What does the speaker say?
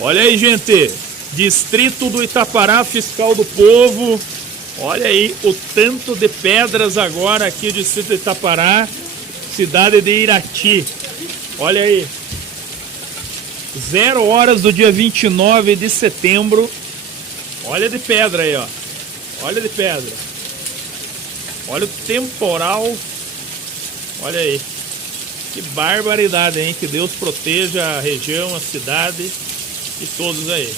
Olha aí, gente. Distrito do Itapará, Fiscal do Povo. Olha aí o tanto de pedras agora aqui, Distrito do Itapará, cidade de Irati. Olha aí. 0 horas do dia 29 de setembro. Olha de pedra aí, ó. Olha de pedra. Olha o temporal. Olha aí. Que barbaridade, hein? Que Deus proteja a região, a cidade e todos aí.